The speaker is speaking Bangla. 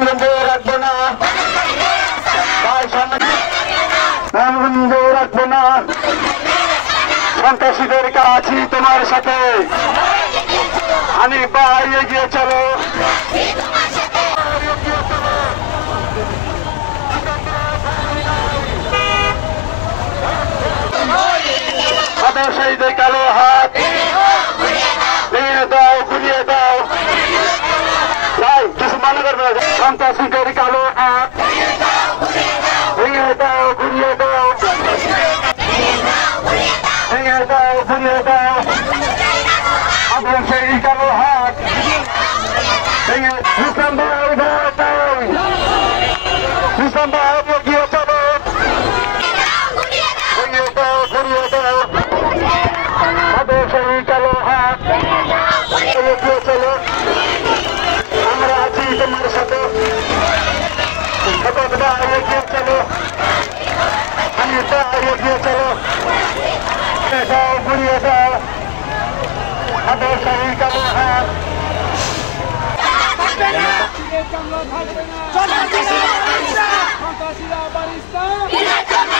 বন্ধ রাখবো না, বন্ধ রাখবো না। সন্ত্রাসীদের কাছে তোমার সাথে হানিফ ভাই এগিয়ে চলো। শহীদের কালো হাত ভেঙে দাও, ঘুরিয়ে দাও। ভাই কিছু মনে করবে না। সন্ত্রাসীদের কালো হাত ভেঙে দাও, ঘুরিয়ে দাও, ভেঙে দাও, ঘুরিয়ে দাও। আপনার সেই কালো হাত ভেঙে ইসলাম ভাই দাও, ইসলাম ভাই এগিয়ে চলো, ভেঙে দাও, ঘুরিয়ে দাও। সেই কালো হাত এগিয়ে চলো, আমরা আছি তোমার সাথে। এগিয়ে চলো, এগিয়ে চলো, দাও, ঘুরিয়ে দাও। সেই কালো হাত সন্ত্রাসীরা আবার ইসলাম